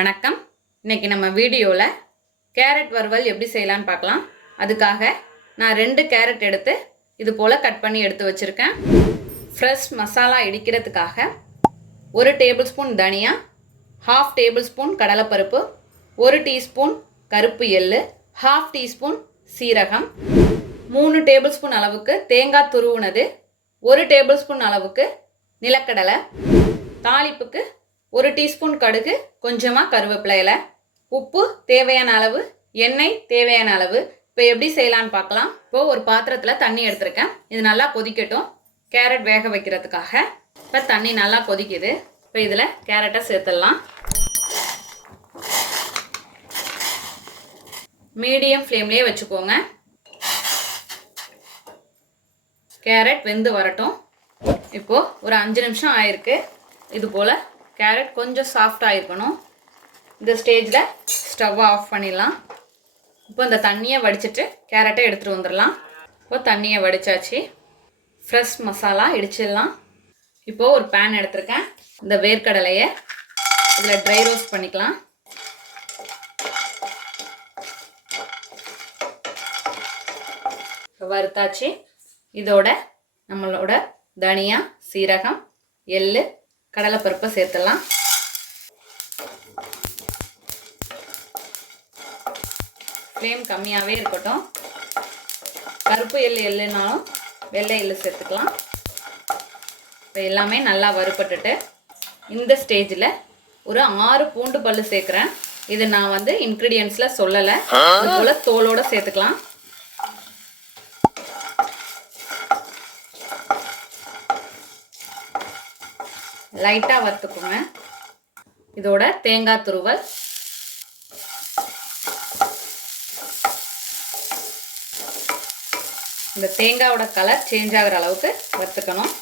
வணக்கம். இன்னைக்கு நம்ம வீடியோவில் கேரட் வறுவல் எப்படி செய்யலான்னு பார்க்கலாம். அதுக்காக நான் 2 கேரட் எடுத்து இது போல் கட் பண்ணி எடுத்து வச்சுருக்கேன். ஃப்ரெஷ் மசாலா இடிக்கிறதுக்காக 1 டேபிள் ஸ்பூன் தனியா, 1/2 டேபிள் ஸ்பூன் கடலைப்பருப்பு, 1 டீஸ்பூன் கருப்பு எள்ளு, 1/2 டீஸ்பூன் சீரகம், 3 டேபிள் ஸ்பூன் அளவுக்கு தேங்காய் துருவுனது, 1 டேபிள் ஸ்பூன் அளவுக்கு நிலக்கடலை, தாளிப்புக்கு 1 டீஸ்பூன் கடுகு, கொஞ்சமாக கருவேப்பிலை இலை, உப்பு தேவையான அளவு, எண்ணெய் தேவையான அளவு. இப்போ எப்படி செய்யலான்னு பார்க்கலாம். இப்போது ஒரு பாத்திரத்தில் தண்ணி எடுத்துருக்கேன். இது நல்லா கொதிக்கட்டும் கேரட் வேக வைக்கிறதுக்காக. இப்போ தண்ணி நல்லா கொதிக்குது. இப்போ இதில் கேரட்டை சேர்த்துடலாம். மீடியம் ஃப்ளேம்லேயே வச்சுக்கோங்க. கேரட் வெந்து வரட்டும். இப்போது ஒரு 5 நிமிஷம் ஆயிருக்கு. இது போல் கேரட் கொஞ்சம் சாஃப்டாக இருக்கணும். இந்த ஸ்டேஜில் ஸ்டவ்வை ஆஃப் பண்ணிடலாம். இப்போ இந்த தண்ணியை வடிச்சிட்டு கேரட்டை எடுத்துகிட்டு வந்துடலாம். இப்போ தண்ணியை வடித்தாச்சு. ஃப்ரெஷ் மசாலா இடிச்சிடலாம். இப்போது ஒரு பேன் எடுத்திருக்கேன். இந்த வேர்க்கடலையை இதில் ட்ரை ரோஸ்ட் பண்ணிக்கலாம். வறுத்தாச்சு. இதோட நம்மளோட தனியா, சீரகம், எள்ளு, கடலைப்பருப்பை சேர்த்துடலாம். ஃப்ளேம் கம்மியாகவே இருக்கட்டும். கருப்பு எள்ளுனாலும் வெள்ளை எள்ளு சேர்த்துக்கலாம். இப்போ எல்லாமே நல்லா வறுபட்டுட்டு இந்த ஸ்டேஜில் ஒரு 6 பூண்டு பல்லு சேர்க்குறேன். இது நான் இன்க்ரீடியன்ஸில் சொல்லலை. இது போல் தோலோடு சேர்த்துக்கலாம். லைட்டாக வறுத்துக்கோங்க. இதோட தேங்காய் துருவல், இந்த தேங்காயோட கலர் சேஞ்ச் ஆகிற அளவுக்கு வறுத்துக்கணும்.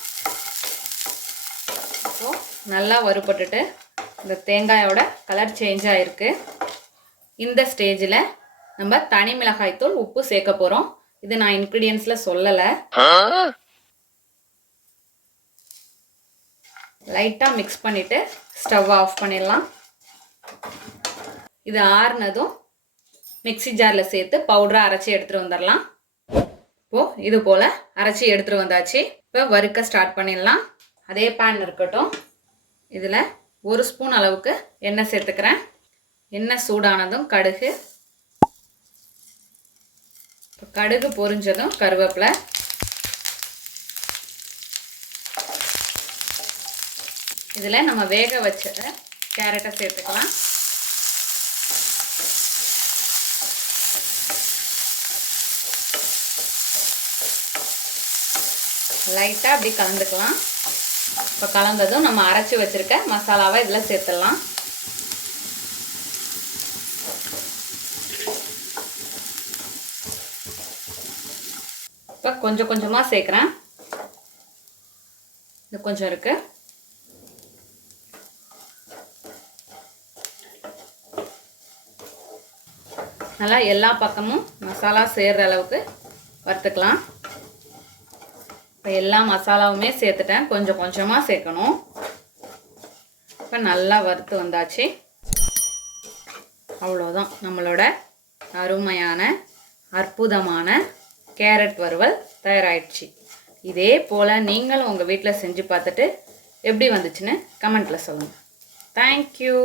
ஸோ நல்லா வறுபட்டுட்டு இந்த தேங்காயோட கலர் சேஞ்ச் ஆகிருக்கு. இந்த ஸ்டேஜில் நம்ம தனி மிளகாய்த்தூள், உப்பு சேர்க்க போகிறோம். இது நான் இன்க்ரீடியன்ஸில் சொல்லலை. லைட்டாக மிக்ஸ் பண்ணிவிட்டு ஸ்டவ் ஆஃப் பண்ணிடலாம். இது ஆறுனதும் மிக்ஸி ஜாரில் சேர்த்து பவுடராக அரைச்சி எடுத்துகிட்டு வந்துடலாம். இப்போது இது போல் அரைச்சி எடுத்துகிட்டு வந்தாச்சு. இப்போ வறுக்க ஸ்டார்ட் பண்ணிடலாம். அதே பேன் இருக்கட்டும். இதில் 1 ஸ்பூன் அளவுக்கு எண்ணெய் சேர்த்துக்கிறேன். எண்ணெய் சூடானதும் கடுகு, இப்போ கடுகு பொரிஞ்சதும் கருவேப்பிலை, இதில் நம்ம வேக வச்ச கேரட்டை சேர்த்துக்கலாம். லைட்டாக அப்படி கலந்துக்கலாம். இப்போ கலந்ததும் நம்ம அரைச்சி வச்சுருக்க மசாலாவை இதில் சேர்த்துடலாம். இப்போ கொஞ்சம் கொஞ்சமாக சேர்க்குறேன். இது கொஞ்சம் இருக்குது. நல்லா எல்லா பக்கமும் மசாலா சேர்கிற அளவுக்கு வறுத்துக்கலாம். இப்போ எல்லா மசாலாவுமே சேர்த்துட்டேன். கொஞ்சம் கொஞ்சமாக சேர்க்கணும். இப்போ நல்லா வறுத்து வந்தாச்சு. அவ்வளோதான், நம்மளோட அருமையான அற்புதமான கேரட் வறுவல் தயாராகிடுச்சு. இதே போல் நீங்களும் உங்கள் வீட்டில் செஞ்சு பார்த்துட்டு எப்படி வந்துச்சுன்னு கமெண்ட்டில் சொல்லுங்கள். தேங்க்யூ.